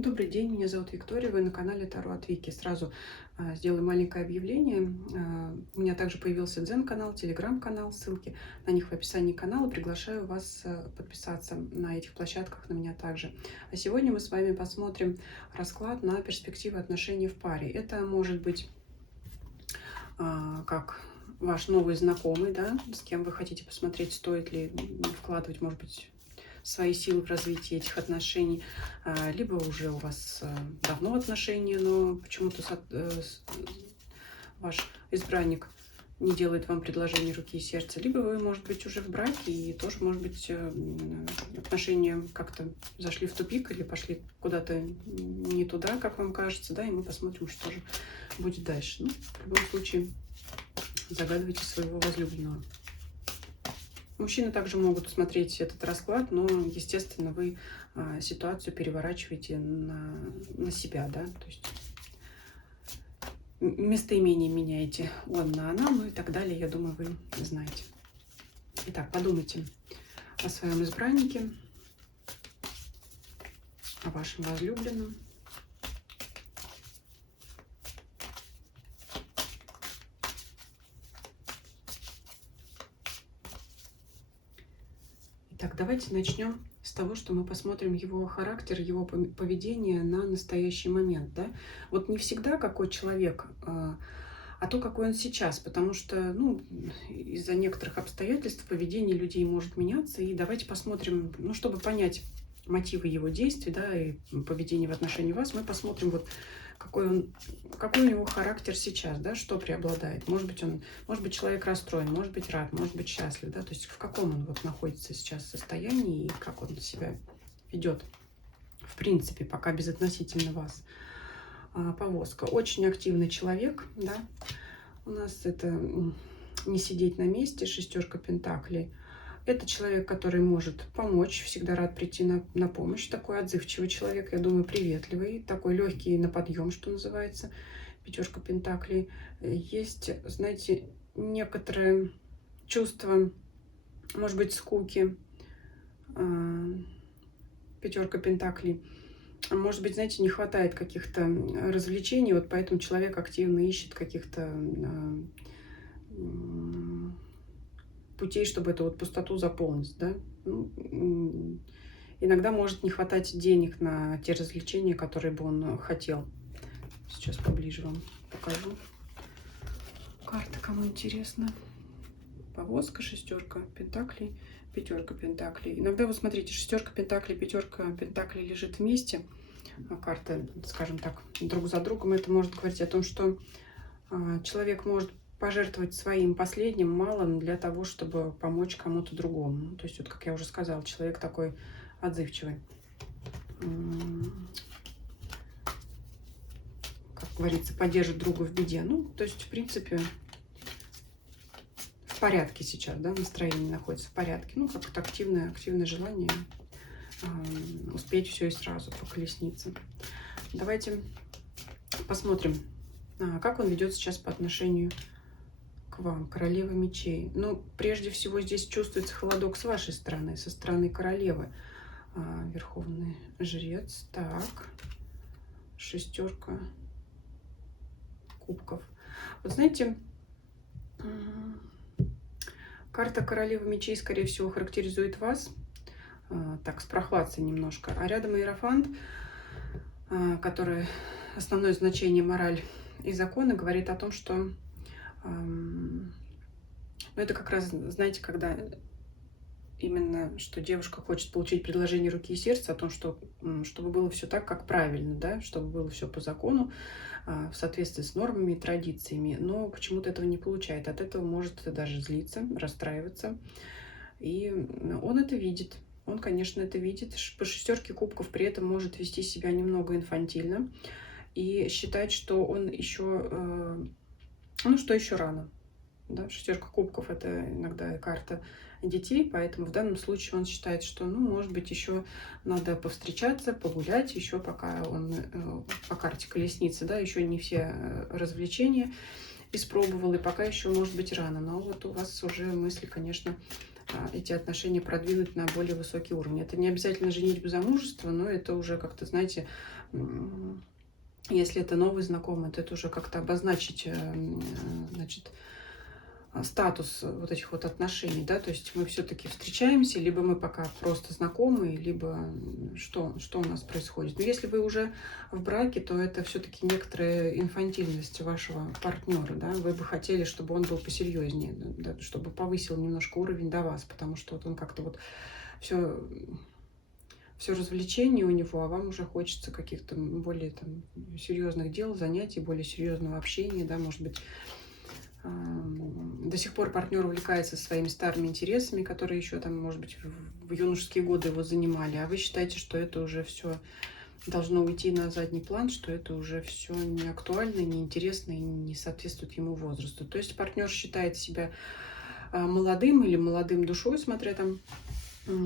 Добрый день, меня зовут Виктория, вы на канале Таро от Вики. Сразу сделаю маленькое объявление. У меня также появился Дзен-канал, Телеграм-канал, ссылки на них в описании канала. Приглашаю вас подписаться на этих площадках, на меня также. А сегодня мы с вами посмотрим расклад на перспективы отношений в паре. Это может быть как ваш новый знакомый, да, с кем вы хотите посмотреть, стоит ли вкладывать, может быть, свои силы в развитие этих отношений, либо уже у вас давно отношения, но почему-то ваш избранник не делает вам предложение руки и сердца, либо вы, может быть, уже в браке и тоже, может быть, отношения как-то зашли в тупик или пошли куда-то не туда, как вам кажется, да, и мы посмотрим, что же будет дальше. Ну, в любом случае, загадывайте своего возлюбленного. Мужчины также могут смотреть этот расклад, но, естественно, вы ситуацию переворачиваете на себя, да, то есть местоимение меняете он на она, ну и так далее, я думаю, вы знаете. Итак, подумайте о своем избраннике, о вашем возлюбленном. Итак, давайте начнем с того, что мы посмотрим его характер, его поведение на настоящий момент. Да? Вот не всегда какой человек, а то, какой он сейчас, потому что ну, из-за некоторых обстоятельств поведение людей может меняться. И давайте посмотрим, ну, чтобы понять мотивы его действий, да, и поведение в отношении вас, мы посмотрим, вот, какой у него характер сейчас, да, что преобладает. Может быть, человек расстроен, может быть, рад, может быть, счастлив, да, то есть в каком он вот находится сейчас состоянии и как он себя ведет, в принципе, пока безотносительно вас. Повозка. Очень активный человек, да, у нас это не сидеть на месте, шестерка пентаклей. Это человек, который может помочь, всегда рад прийти на помощь. Такой отзывчивый человек, я думаю, приветливый, такой легкий на подъем, что называется. Пятерка пентаклей. Есть, знаете, некоторые чувства, может быть, скуки. Пятерка пентаклей. Может быть, знаете, не хватает каких-то развлечений, вот поэтому человек активно ищет каких-то путей, чтобы эту вот пустоту заполнить, да. Ну, иногда может не хватать денег на те развлечения, которые бы он хотел. Сейчас поближе вам покажу. Карта, кому интересно. Повозка, шестерка пентаклей, пятерка пентаклей. Иногда вы смотрите, шестерка пентаклей, пятерка пентаклей лежит вместе. Карта, скажем так, друг за другом. Это может говорить о том, что человек может пожертвовать своим последним малым для того, чтобы помочь кому-то другому. То есть, вот как я уже сказала, человек такой отзывчивый. Как говорится, поддержит друга в беде. Ну, то есть, в принципе, в порядке сейчас, да, настроение находится в порядке. Ну, как-то активное желание успеть все и сразу по колеснице. Давайте посмотрим, как он ведет сейчас по отношению к вам. Королева мечей. Ну, прежде всего, здесь чувствуется холодок с вашей стороны, со стороны королевы. Верховный жрец. Так. Шестерка кубков. Вот знаете, карта королевы мечей, скорее всего, характеризует вас. Так, с прохладцей немножко. А рядом иерофант, который основное значение мораль и законы, говорит о том, что ну, это как раз, знаете, когда именно, что девушка хочет получить предложение руки и сердца, о том, что чтобы было все так, как правильно, да, чтобы было все по закону, в соответствии с нормами и традициями, но почему-то этого не получает. От этого может даже злиться, расстраиваться. И он это видит. Он, конечно, это видит. По шестерке кубков при этом может вести себя немного инфантильно и считать, что он еще, ну, что еще рано. Да? Шестерка кубков — это иногда карта детей, поэтому в данном случае он считает, что, ну, может быть, еще надо повстречаться, погулять, еще пока он по карте колесницы, да, еще не все развлечения испробовал, и пока еще может быть рано. Но вот у вас уже мысли, конечно, эти отношения продвинуть на более высокий уровень. Это не обязательно женитьба, замужество, но это уже как-то, знаете, если это новый знакомый, то это уже как-то обозначить, значит, статус вот этих вот отношений, да, то есть мы все-таки встречаемся, либо мы пока просто знакомы, либо что у нас происходит. Но если вы уже в браке, то это все-таки некоторая инфантильность вашего партнера, да, вы бы хотели, чтобы он был посерьезнее, да, чтобы повысил немножко уровень до вас, потому что вот он как-то вот все развлечение у него, а вам уже хочется каких-то более там серьезных дел, занятий, более серьезного общения, да, может быть, до сих пор партнер увлекается своими старыми интересами, которые еще там, может быть, в юношеские годы его занимали, а вы считаете, что это уже все должно уйти на задний план, что это уже все не актуально, не интересно и не соответствует ему возрасту. То есть партнер считает себя молодым или молодым душой, смотря там,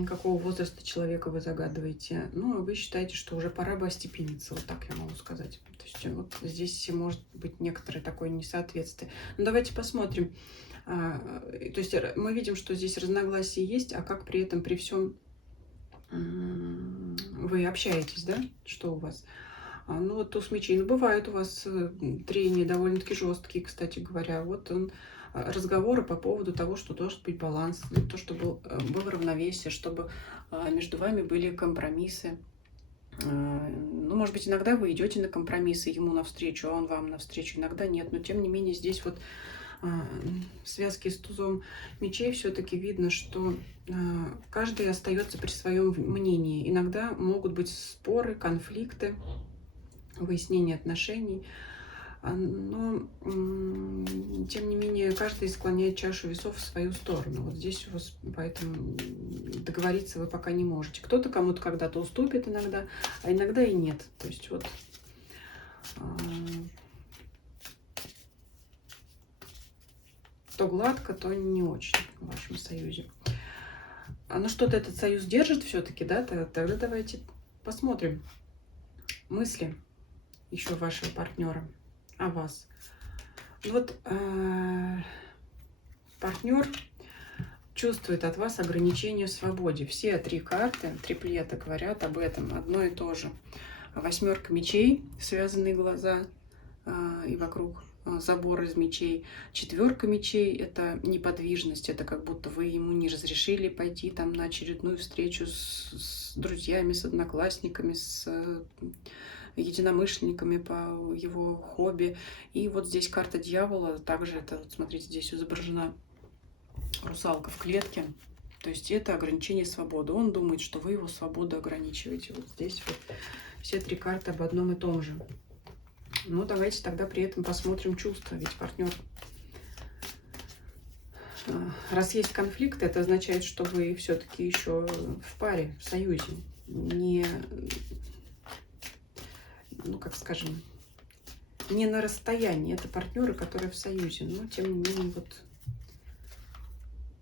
какого возраста человека вы загадываете. Ну, а вы считаете, что уже пора бы остепениться, вот так я могу сказать. То есть вот здесь может быть некоторое такое несоответствие. Ну, давайте посмотрим. То есть мы видим, что здесь разногласия есть, а как при этом, при всем вы общаетесь, да? Что у вас? Ну, вот туз мечей. Ну, бывают у вас трения довольно-таки жесткие, кстати говоря. Вот он разговоры по поводу того, что должен быть баланс, то, чтобы было равновесие, чтобы между вами были компромиссы. Ну, может быть, иногда вы идете на компромиссы ему навстречу, а он вам навстречу, иногда нет. Но, тем не менее, здесь вот в связке с тузом мечей все-таки видно, что каждый остается при своем мнении. Иногда могут быть споры, конфликты, выяснение отношений. Но, тем не менее, каждый склоняет чашу весов в свою сторону. Вот здесь у вас поэтому договориться вы пока не можете. Кто-то кому-то когда-то уступит иногда, а иногда и нет. То есть вот то гладко, то не очень в вашем союзе. Ну что-то этот союз держит все-таки, да? Тогда давайте посмотрим мысли еще вашего партнера о вас. Вот партнер чувствует от вас ограничение в свободе. Все три карты, триплета говорят об этом, одно и то же. Восьмерка мечей, связанные глаза и вокруг забор из мечей. Четверка мечей — это неподвижность, это как будто вы ему не разрешили пойти там на очередную встречу с друзьями, с одноклассниками, с единомышленниками по его хобби. И вот здесь карта дьявола, также это, вот смотрите, здесь изображена русалка в клетке. То есть это ограничение свободы. Он думает, что вы его свободу ограничиваете. Вот здесь вот все три карты об одном и том же. Ну, давайте тогда при этом посмотрим чувства. Ведь партнер, раз есть конфликт, это означает, что вы все-таки еще в паре, в союзе. Не, ну, как скажем, не на расстоянии. Это партнеры, которые в союзе. Но, тем не менее, вот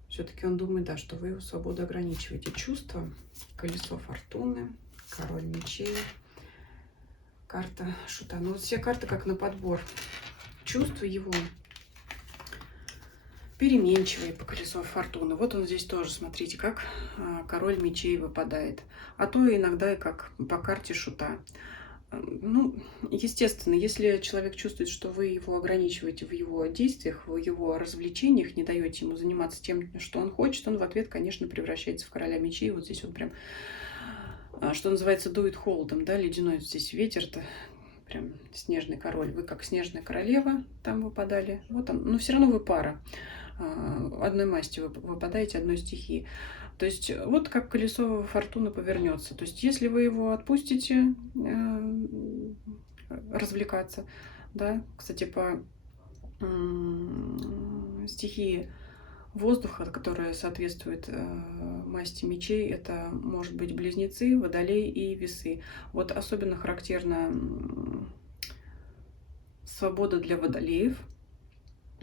все-таки он думает, да, что вы его свободу ограничиваете. Чувства, колесо фортуны, король мечей, карта шута. Ну, вот все карты как на подбор. Чувства его переменчивые по колесу фортуны. Вот он здесь тоже, смотрите, как король мечей выпадает. А то иногда и как по карте шута. Ну, естественно, если человек чувствует, что вы его ограничиваете в его действиях, в его развлечениях, не даете ему заниматься тем, что он хочет, он в ответ, конечно, превращается в короля мечей. Вот здесь вот прям, что называется, дует холодом, да, ледяной здесь ветер-то, прям снежный король. Вы как снежная королева там выпадали. Вот он, но все равно вы пара. Одной масти вы выпадаете, одной стихии. То есть вот как колесо фортуны повернется. То есть если вы его отпустите развлекаться, да, кстати, по стихии воздуха, которая соответствует масти мечей, это может быть близнецы, водолей и весы. Вот особенно характерна свобода для водолеев.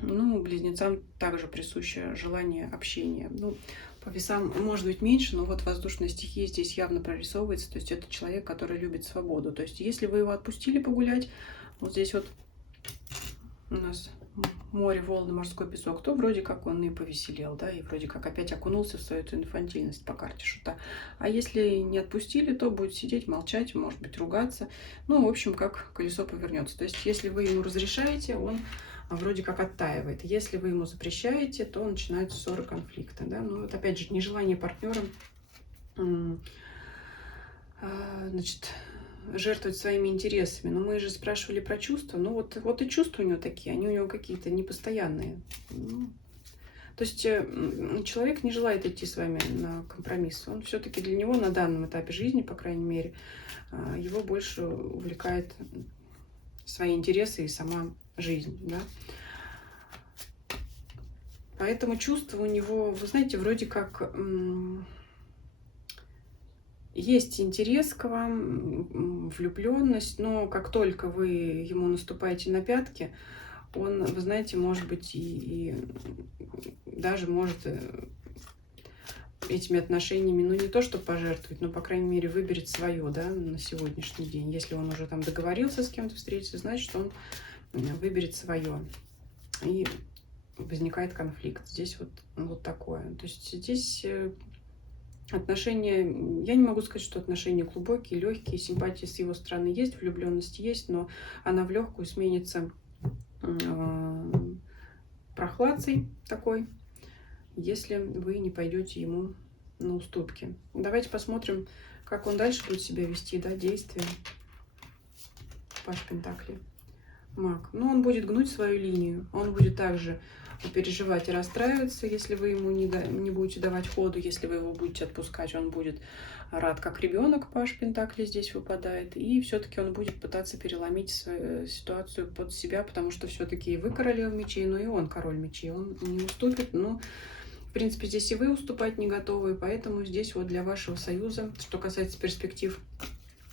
Ну, близнецам также присуще желание общения. Ну, по весам может быть меньше, но вот воздушная стихия здесь явно прорисовывается. То есть это человек, который любит свободу. То есть если вы его отпустили погулять, вот здесь вот у нас море, волны, морской песок, то вроде как он и повеселел, да, и вроде как опять окунулся в свою эту инфантильность по карте Шута. А если не отпустили, то будет сидеть, молчать, может быть, ругаться. Ну, в общем, как колесо повернется. То есть, если вы ему разрешаете, он вроде как оттаивает. Если вы ему запрещаете, то начинаются ссоры, конфликты, да. Ну, вот опять же, нежелание партнера, значит, жертвовать своими интересами. Но мы же спрашивали про чувства. Ну вот и чувства у него такие, они у него какие-то непостоянные. Ну, то есть человек не желает идти с вами на компромисс. Он все-таки для него на данном этапе жизни, по крайней мере, его больше увлекает свои интересы и сама жизнь. Да? Поэтому чувства у него, вы знаете, вроде как есть интерес к вам, влюбленность, но как только вы ему наступаете на пятки, он, вы знаете, может быть, и даже может этими отношениями, ну, не то, что пожертвовать, но, по крайней мере, выберет свое, да, на сегодняшний день. Если он уже там договорился с кем-то встретиться, значит, он выберет свое. И возникает конфликт. Здесь вот такое. То есть здесь отношения, я не могу сказать, что отношения глубокие, легкие, симпатии с его стороны есть, влюбленность есть, но она в легкую сменится прохладцей такой, если вы не пойдете ему на уступки. Давайте посмотрим, как он дальше будет себя вести, да, действия. Паш Пентаклей. Маг. Ну, он будет гнуть свою линию, он будет также переживать и расстраиваться, если вы ему не будете давать ходу, если вы его будете отпускать, он будет рад, как ребенок. Паш Пентаклей здесь выпадает, и все-таки он будет пытаться переломить ситуацию под себя, потому что все-таки и вы королева мечей, но и он король мечей, он не уступит, но в принципе здесь и вы уступать не готовы, поэтому здесь вот для вашего союза, что касается перспектив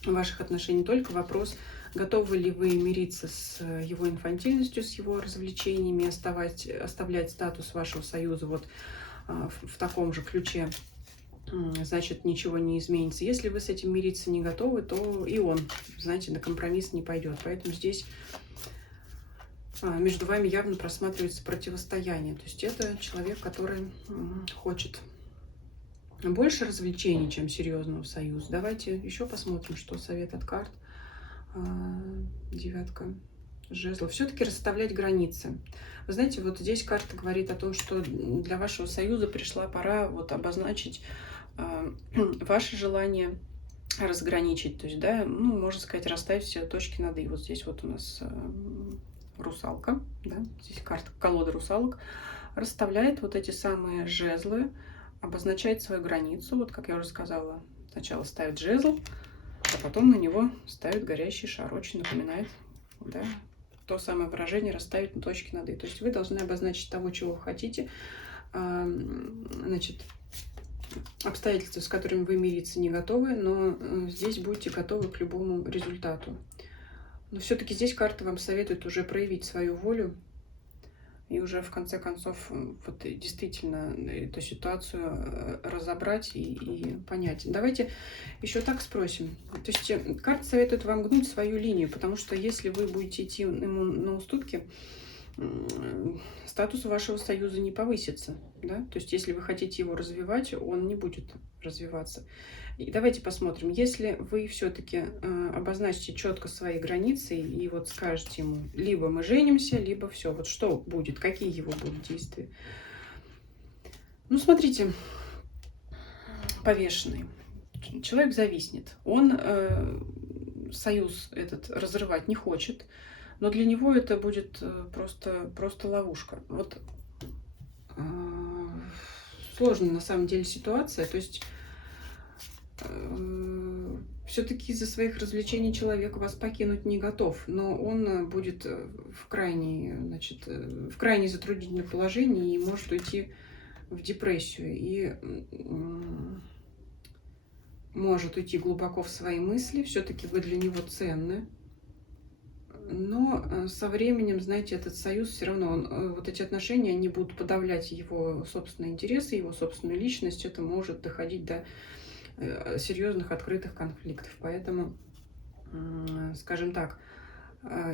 ваших отношений, только вопрос, готовы ли вы мириться с его инфантильностью, с его развлечениями, оставлять статус вашего союза вот в таком же ключе, значит, ничего не изменится. Если вы с этим мириться не готовы, то и он, знаете, на компромисс не пойдет. Поэтому здесь между вами явно просматривается противостояние. То есть это человек, который хочет больше развлечений, чем серьезного союза. Давайте еще посмотрим, что совет от карт. Девятка жезлов. Все-таки расставлять границы. Вы знаете, вот здесь карта говорит о том, что для вашего союза пришла пора вот обозначить ваше желание разграничить. То есть, да, ну, можно сказать, расставить все точки над «и». Вот здесь вот у нас русалка, да, здесь карта, колода русалок, расставляет вот эти самые жезлы, обозначает свою границу. Вот, как я уже сказала, сначала ставит жезл, а потом на него ставит горящий шар. Очень напоминает, да, то самое выражение «расставить на точки над «и». То есть вы должны обозначить того, чего вы хотите, значит, обстоятельства, с которыми вы мириться не готовы, но здесь будете готовы к любому результату. Но все-таки здесь карта вам советует уже проявить свою волю и уже в конце концов вот действительно эту ситуацию разобрать и понять. Давайте еще так спросим. То есть карта советует вам гнуть свою линию, потому что если вы будете идти ему на уступки, статус вашего союза не повысится. Да? То есть если вы хотите его развивать, он не будет развиваться. И давайте посмотрим, если вы все-таки обозначите четко свои границы и вот скажете ему, либо мы женимся, либо все, вот что будет, какие его будут действия. Ну, смотрите, повешенный. Человек зависнет. Он союз этот разрывать не хочет, но для него это будет просто ловушка. Вот сложная на самом деле ситуация, то есть все-таки из-за своих развлечений человек вас покинуть не готов, но он будет в крайне затруднительном положении и может уйти в депрессию и может уйти глубоко в свои мысли. Все-таки вы для него ценны, но со временем, знаете, этот союз все равно, вот эти отношения, они будут подавлять его собственные интересы, его собственную личность. Это может доходить до серьезных открытых конфликтов. Поэтому, скажем так,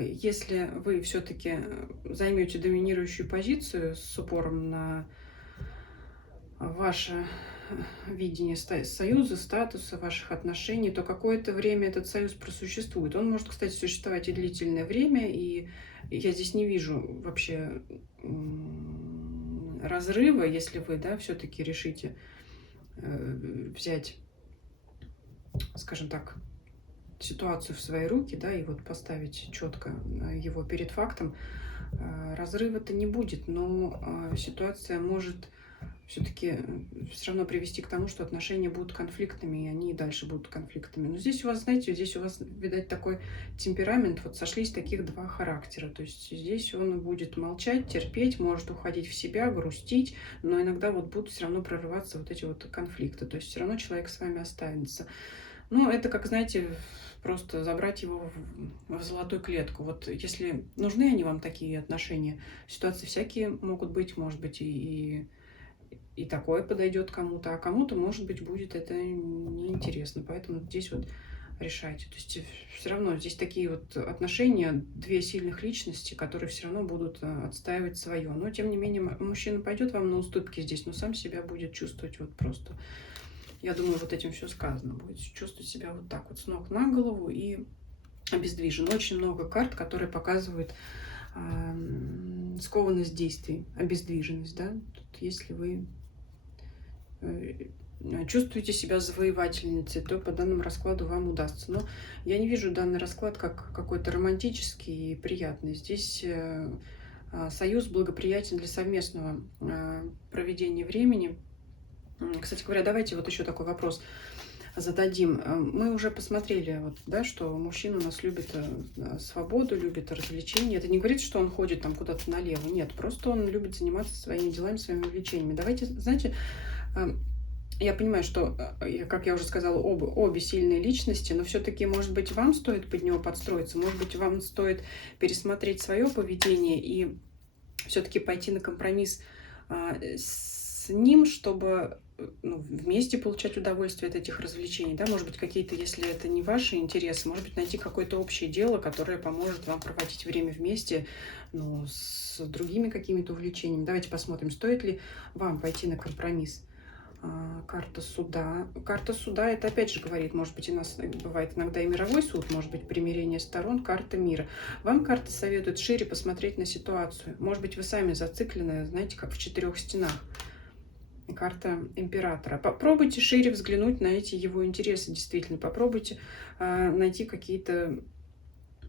Если вы все-таки займете доминирующую позицию с упором на ваше видение союза, статуса, ваших отношений, то какое-то время этот союз просуществует. Он может, кстати, существовать и длительное время, и я здесь не вижу вообще разрыва, если вы, да, все-таки решите взять, скажем так, ситуацию в свои руки, да, и вот поставить четко его перед фактом, разрыва-то не будет, но ситуация может все-таки все равно привести к тому, что отношения будут конфликтными, и они и дальше будут конфликтами. Но здесь у вас, знаете, здесь у вас, видать, такой темперамент, вот сошлись таких два характера. То есть здесь он будет молчать, терпеть, может уходить в себя, грустить, но иногда вот будут все равно прорываться вот эти вот конфликты. То есть все равно человек с вами останется. Ну, это как, знаете, просто забрать его в золотую клетку. Вот если нужны они вам такие отношения, ситуации всякие могут быть, может быть, и такое подойдет кому-то, а кому-то, может быть, будет это неинтересно. Поэтому здесь вот решайте. То есть все равно здесь такие вот отношения, две сильных личности, которые все равно будут отстаивать свое. Но, тем не менее, мужчина пойдет вам на уступки здесь, но сам себя будет чувствовать вот просто... Я думаю, вот этим все сказано. Будет чувствовать себя вот так вот с ног на голову и обездвижен. Очень много карт, которые показывают скованность действий, обездвиженность. Да? Тут, если вы чувствуете себя завоевательницей, то по данному раскладу вам удастся. Но я не вижу данный расклад как какой-то романтический и приятный. Здесь союз благоприятен для совместного проведения времени. Кстати говоря, давайте вот еще такой вопрос зададим. Мы уже посмотрели, вот, да, что мужчина у нас любит свободу, любит развлечения. Это не говорит, что он ходит там куда-то налево. Нет, просто он любит заниматься своими делами, своими увлечениями. Давайте, знаете, я понимаю, что, как я уже сказала, обе сильные личности, но все-таки, может быть, вам стоит под него подстроиться, может быть, вам стоит пересмотреть свое поведение и все-таки пойти на компромисс с ним, чтобы вместе получать удовольствие от этих развлечений, да, может быть, какие-то, если это не ваши интересы, может быть, найти какое-то общее дело, которое поможет вам проводить время вместе, с другими какими-то увлечениями. Давайте посмотрим, стоит ли вам пойти на компромисс. Карта суда. Карта суда, это опять же говорит, может быть, у нас бывает иногда и мировой суд, может быть, примирение сторон, карта мира. Вам карта советует шире посмотреть на ситуацию. Может быть, вы сами зациклены, знаете, как в 4 стенах. Карта императора. Попробуйте шире взглянуть на эти его интересы, действительно. Попробуйте найти какие-то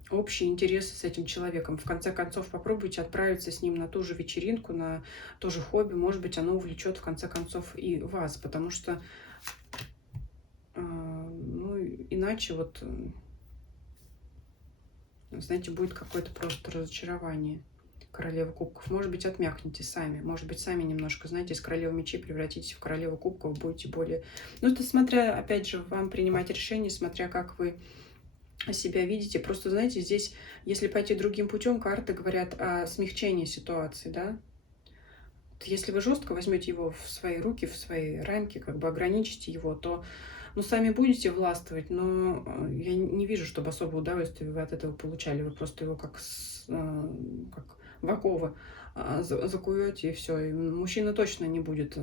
общие интересы с этим человеком. В конце концов, попробуйте отправиться с ним на ту же вечеринку, на то же хобби. Может быть, оно увлечет, в конце концов, и вас. Потому что, иначе вот, знаете, будет какое-то просто разочарование. Королева кубков. Может быть, отмякните сами. Может быть, сами немножко, знаете, из королевы мечей превратитесь в королеву кубков, будете более... это смотря, опять же, вам принимать решение, смотря как вы себя видите. Просто, знаете, здесь, если пойти другим путем, карты говорят о смягчении ситуации, да. Если вы жестко возьмете его в свои руки, в свои рамки, как бы ограничите его, то, сами будете властвовать, но я не вижу, чтобы особое удовольствие вы от этого получали. Вы просто его как в оковы закуете, и все. И мужчина точно не будет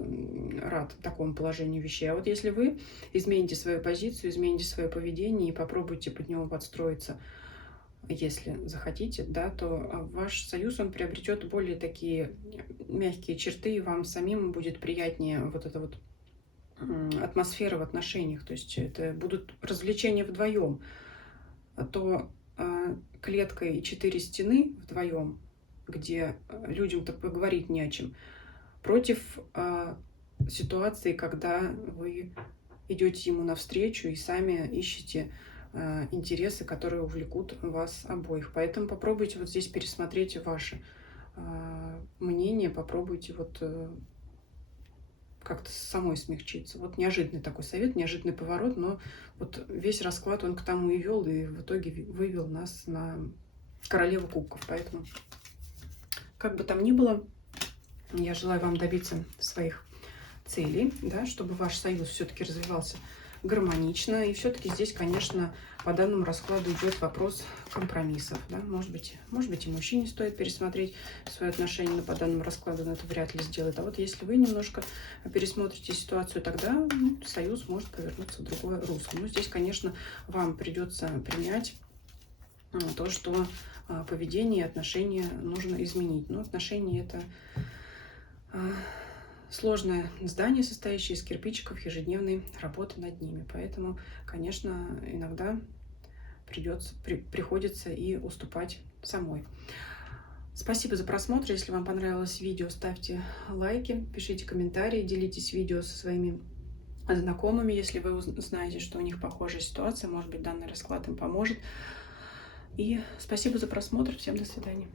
рад такому положению вещей. А вот если вы измените свою позицию, измените свое поведение и попробуйте под него подстроиться, если захотите, да, то ваш союз, он приобретет более такие мягкие черты, и вам самим будет приятнее вот эта вот атмосфера в отношениях. То есть это будут развлечения вдвоем. То клетка и 4 стены вдвоем, где людям-то поговорить не о чем, против ситуации, когда вы идете ему навстречу и сами ищете интересы, которые увлекут вас обоих. Поэтому попробуйте вот здесь пересмотреть ваше мнение, попробуйте вот как-то самой смягчиться. Вот неожиданный такой совет, неожиданный поворот, но вот весь расклад он к тому и вел, и в итоге вывел нас на королеву кубков. Поэтому, как бы там ни было, я желаю вам добиться своих целей, да, чтобы ваш союз все-таки развивался гармонично. И все-таки здесь, конечно, по данному раскладу идет вопрос компромиссов. Да? Может быть, и мужчине стоит пересмотреть свои отношения, но по данному раскладу он это вряд ли сделает. А вот если вы немножко пересмотрите ситуацию, тогда союз может повернуться в другое русло. Ну, здесь, конечно, вам придется принять то, что поведение и отношения нужно изменить. Но отношения — это сложное здание, состоящее из кирпичиков, ежедневной работы над ними. Поэтому, конечно, иногда приходится и уступать самой. Спасибо за просмотр. Если вам понравилось видео, ставьте лайки, пишите комментарии, делитесь видео со своими знакомыми, если вы знаете, что у них похожая ситуация. Может быть, данный расклад им поможет. И спасибо за просмотр. Всем до свидания.